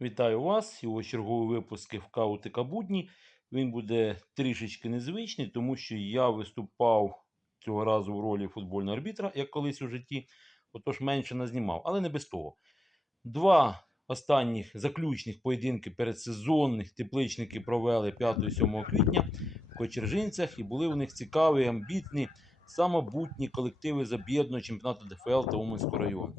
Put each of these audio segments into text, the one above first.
Вітаю вас! Його черговий випуск УТК Будні. Він буде трішечки незвичний, тому що я виступав цього разу в ролі футбольного арбітра, як колись у житті. Отож менше назнімав, але не без того. Два останніх заключних поєдинки передсезонних тепличники провели 5-7 квітня в Кочержинцях, і були у них цікаві, амбітні, самобутні колективи з об'єднаного чемпіонату ДФЛ та Уманського району.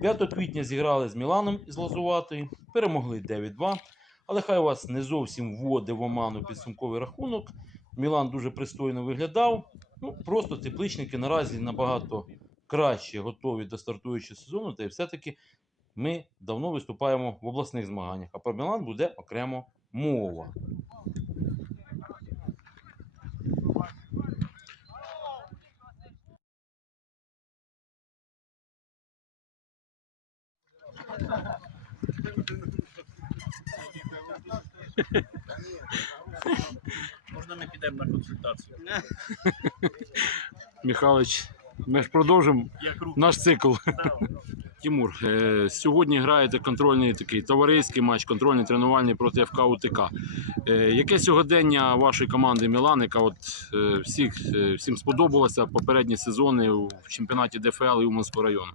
5 квітня зіграли з Міланом із Лазуватої, перемогли 9-2. Але хай вас не зовсім вводить в оману підсумковий рахунок. Мілан дуже пристойно виглядав. Ну, просто тепличники наразі набагато краще готові до стартуючого сезону, та й все-таки ми давно виступаємо в обласних змаганнях. А про Мілан буде окремо мова. Можна ми підемо на консультацію? Михайлович, ми ж продовжимо наш цикл. Тимур, е, сьогодні граєте контрольний такий товариський матч, контрольний тренувальний проти ФК УТК. Е, яке сьогодення вашої команди Мілан, яка от е, всіх, всім сподобалося попередні сезони в чемпіонаті ДФЛ і Уманського району?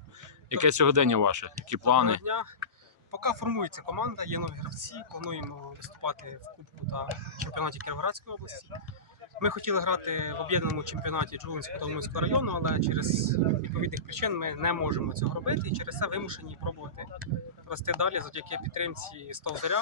Яке сьогодення ваше? Які плани? Дня. Поки формується команда, є нові гравці. Плануємо виступати в Кубку та чемпіонаті Кіровоградської області. Ми хотіли грати в об'єднаному чемпіонаті Джулинського та Уманського району, але через відповідних причин ми не можемо цього робити і через це вимушені пробувати рости далі завдяки підтримці Стовзаря.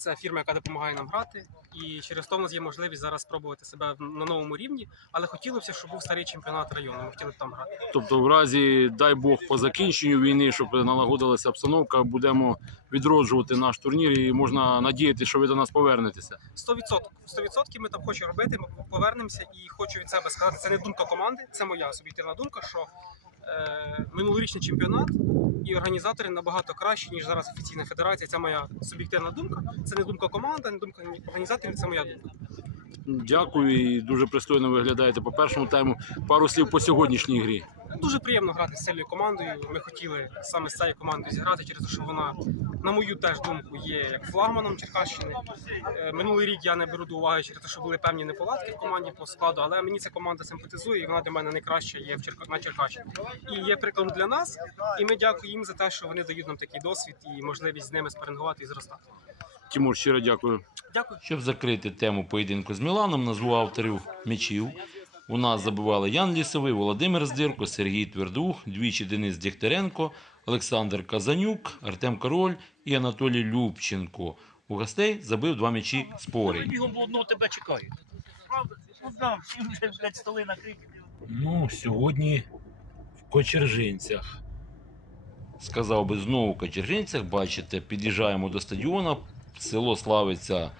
Це фірма, яка допомагає нам грати, і через то в нас є можливість зараз спробувати себе на новому рівні. Але хотілося, щоб був старий чемпіонат району. Ми хотіли б там грати. Тобто, в разі, дай Бог, по закінченню війни, щоб налагодилася обстановка, будемо відроджувати наш турнір і можна надіятися, що ви до нас повернетеся. 100%. 100% ми там хочемо робити. Ми повернемося і хочу від себе сказати, це не думка команди, це моя суб'єктивна думка, що е, минулорічний чемпіонат і організатори набагато краще, ніж зараз офіційна федерація. Це моя суб'єктивна думка. Це не думка команди, не думка організаторів, це моя думка. Дякую і дуже пристойно виглядаєте по першому тайму. Пару слів по сьогоднішній грі. Дуже приємно грати з цією командою. Ми хотіли саме з цією командою зіграти, через те, що вона, на мою теж думку, є як флагманом Черкащини. Е, Минулий рік я не беру до уваги через те, що були певні неполадки в команді по складу, але мені ця команда симпатизує, і вона для мене найкраща є в Черка... на Черкащині. І є прикладом для нас. І ми дякуємо їм за те, що вони дають нам такий досвід і можливість з ними спарингувати і зростати. Тимур, щиро дякую. Дякую. Щоб закрити тему поєдинку з Міланом, назву авторів м'ячів. У нас забивали Ян Лісовий, Володимир Здирко, Сергій Твердух, двічі Денис Дігтяренко, Олександр Казанюк, Артем Король і Анатолій Любченко. У гостей забив два м'ячі Ми бігом бо одного тебе чекають. Правда? Ну там, всі вже, блядь, столи накриті. Ну, сьогодні в Кочержинцях. Сказав би знову в Кочержинцях, бачите, під'їжджаємо до стадіону. Село славиться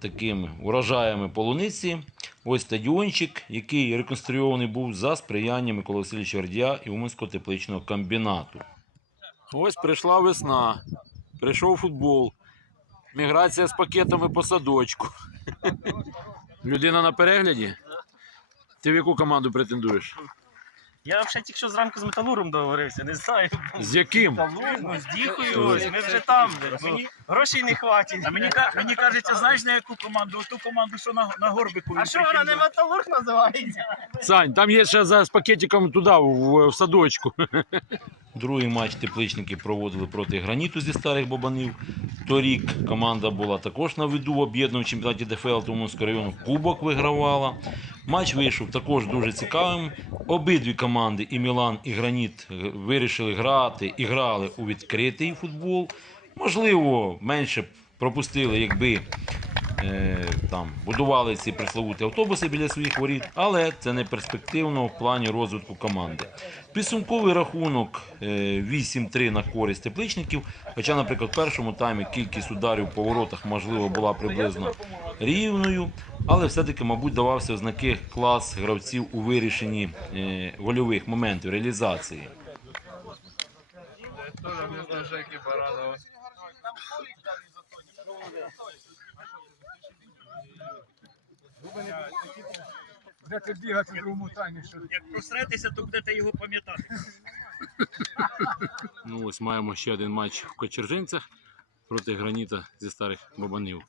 такими урожаями полуниці. Ось стадіончик, який реконструйований був за сприяння Миколи Васильовича Ордія і Уманського тепличного комбінату. Ось прийшла весна, прийшов футбол, міграція з пакетами по садочку. Людина на перегляді. Ти в яку команду претендуєш? Я взагалі тільки що зранку з металуром договорився, не знаю. З яким? Ну з діхою ось, ми вже там. блядь, ну, Грошей не хватить. А мені, ка- мені кажеться, знаєш на яку команду? Ту команду, що на, на горбику. А що вона не металург називається? Сань, там є ще за з пакетиком туди, в, в садочку. Другий матч тепличники проводили проти граніту зі старих бобанів. Торік команда була також на виду в об'єднаному чемпіонаті ДФЛ Туманського району. Кубок вигравала. Матч вийшов також дуже цікавим. Обидві команди, і Мілан, і Граніт, вирішили грати і грали у відкритий футбол. Можливо, менше пропустили, якби е, там будували ці пресловуті автобуси біля своїх воріт, але це не перспективно в плані розвитку команди. Підсумковий рахунок е, 8-3 на користь тепличників. Хоча, наприклад, в першому таймі кількість ударів по воротах, можливо, була приблизно рівною, але все-таки, мабуть, давався в знаки клас гравців у вирішенні е, гольових моментів реалізації. Будете бігати в другому таймі, що Як просретеся, то будете його пам'ятати. Ну ось маємо ще один матч в Кочержинцях. проти граніта зі старих бабанів.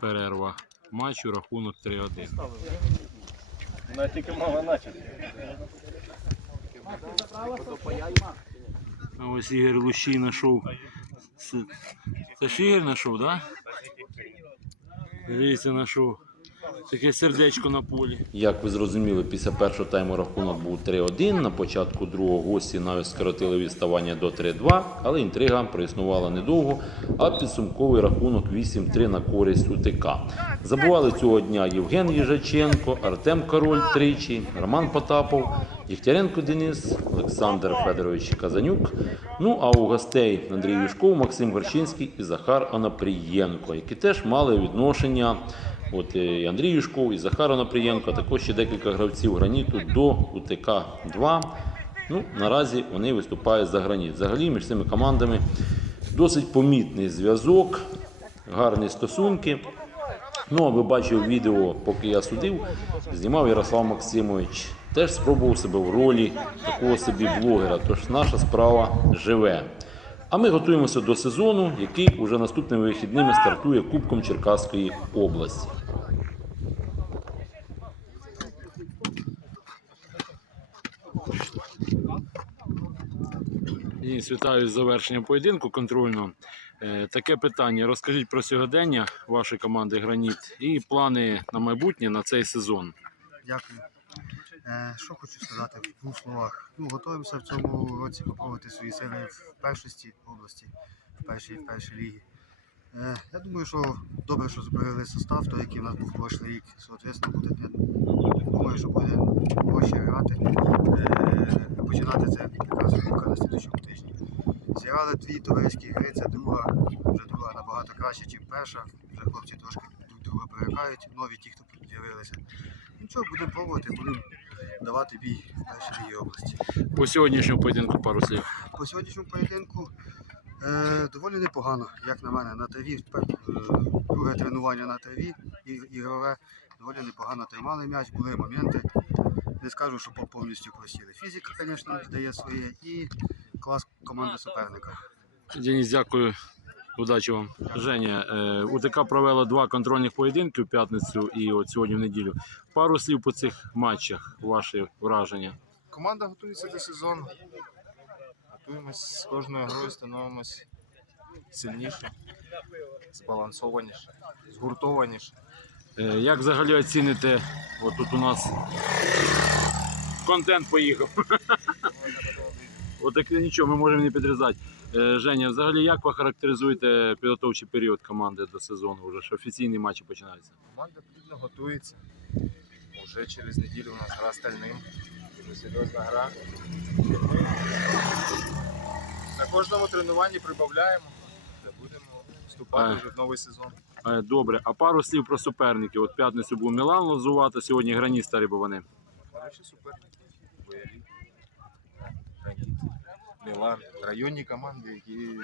Перерва матчу, рахунок 3-1. Вона тільки мала начати. А ось Ігор Лущій знайшов. Це, це ж Ігор знайшов, так? Да? Дивіться, знайшов. Таке сердечко на полі. Як ви зрозуміли, після першого тайму рахунок був 3-1. На початку другого гості навіть скоротили відставання до 3-2, але інтрига проіснувала недовго, а підсумковий рахунок 8-3 на користь УТК. Забували цього дня Євген Їжаченко, Артем Король тричі, Роман Потапов, Єхтяренко Денис, Олександр Федорович Казанюк. Ну а у гостей Андрій Юшков, Максим Горчинський і Захар Анапрієнко, які теж мали відношення. От е, і Андрій Юшков, і Захар Онопрієнко, а також ще декілька гравців граніту до УТК-2. Ну, наразі вони виступають за граніт. Взагалі між цими командами досить помітний зв'язок, гарні стосунки. Ну, а ви бачили відео, поки я судив, знімав Ярослав Максимович. Теж спробував себе в ролі такого собі блогера. Тож наша справа живе. А ми готуємося до сезону, який уже наступними вихідними стартує Кубком Черкаської області. Вітаю з завершенням поєдинку контрольного. Е, Таке питання. Розкажіть про сьогодення вашої команди Граніт і плани на майбутнє на цей сезон. Дякую. Е, що хочу сказати в двох словах. Ну, готуємося в цьому році попробувати свої сили в першості області, в першій в першій лігі. Е, я думаю, що добре, що зберегли состав, той, який в нас був прошлий рік. Соответственно, буде думаю, що буде проще грати. Починати це якраз на слідчому тижні. Зіграли дві товариські гри, це друга, вже друга набагато краще, ніж перша. Вже хлопці трошки друг друга переграють, нові ті, хто з'явилися. Нічого, будемо пробувати, будемо давати бій в першій області. По сьогоднішньому поєдинку пару слів. По сьогоднішньому поєдинку е, доволі непогано, як на мене, на траві. Е, друге тренування на траві ігрове. Доволі непогано тримали м'яч, були моменти. Не скажу, що повністю просіли. Фізика, звісно, дає своє і клас команди суперника. Денис, дякую. Удачі вам. Женя, е, УТК провела два контрольних поєдинки в п'ятницю і от сьогодні в неділю. Пару слів по цих матчах, ваші враження. Команда готується до сезону. Готуємось з кожною грою, становимось сильніше, збалансованіше, згуртованіше. Е, Як взагалі оціните? От тут у нас контент поїхав. Отаке нічого, ми можемо не підрізати. Е, Женя, взагалі, як ви характеризуєте підготовчий період команди до сезону? Вже ж офіційні матчі починаються. Команда плідно готується. Уже через неділю у нас гра стальним. Дуже серйозна гра. На кожному тренуванні прибавляємо. Та Будемо вступати вже в новий сезон. Е, Добре, а пару слів про суперників. От п'ятницю був Мілан Лозувата, сьогодні граніт старі бовани. Хороші суперники. Боярі, Граніт, Мілан. Районні команди, які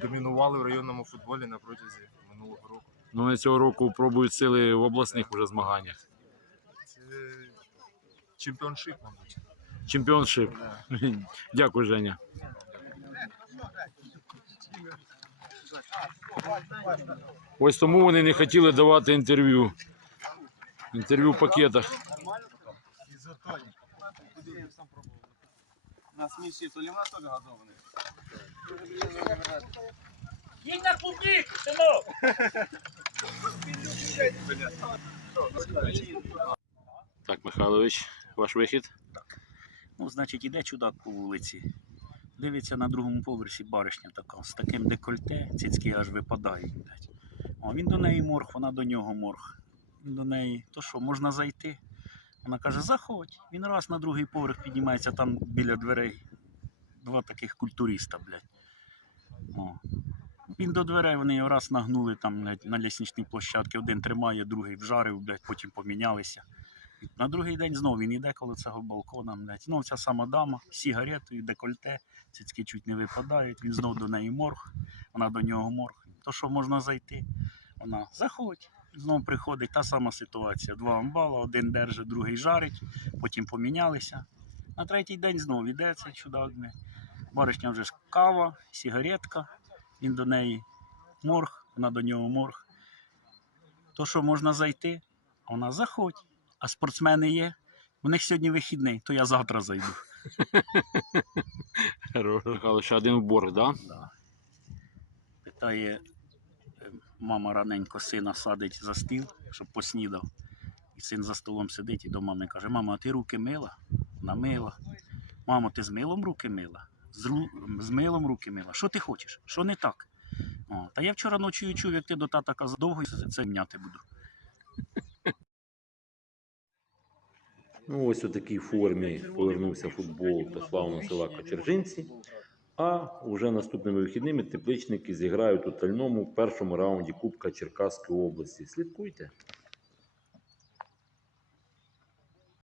домінували в районному футболі на протязі минулого року. Ну, вони цього року пробують сили в обласних уже змаганнях. Це чемпіоншип, мабуть. Чемпіоншип. Да. Дякую, Женя. Ось тому вони не хотіли давати інтерв'ю. Інтерв'ю в пакетах. Їдь на клубніку, синок! Так, Михайлович, ваш вихід. Ну, значить, іде чудак по вулиці. Дивиться на другому поверсі баришня така, з таким декольте, цицьки аж випадають. блядь. А він до неї морг, вона до нього морг. Він до неї, то що, можна зайти? Вона каже, заходь. Він раз на другий поверх піднімається там біля дверей. Два таких культуриста, блядь. О. Він до дверей, вони його раз нагнули там на лісничній площадці. Один тримає, другий вжарив, блядь, потім помінялися. На другий день знову він іде коло цього балкона, блядь. Знов ця сама дама з сигаретою, декольте, цицьки чуть не випадають. Він знов до неї морг, вона до нього морг. То що можна зайти? Вона заходь. Знову приходить та сама ситуація. Два амбала, один держить, другий жарить, потім помінялися. На третій день знову іде цей чудак. Баришня вже ж кава, сигаретка. Він до неї морг, вона до нього морг. То, що можна зайти, вона заходь. А спортсмени є. У них сьогодні вихідний, то я завтра зайду. Михайло, ще один борг, да? Да. Питає, мама раненько сина садить за стіл, щоб поснідав. І син за столом сидить і до мами каже: Мама, а ти руки мила? Вона мила. Мамо, ти з милом руки мила? З, ру... з милом руки мила. Що ти хочеш? Що не так? О, та я вчора ночі чув, як ти до тата казав, довго це мняти буду. Ну, ось у такій формі повернувся футбол до славного села Кочержинці. А уже наступними вихідними тепличники зіграють у тальному першому раунді Кубка Черкаської області. Слідкуйте.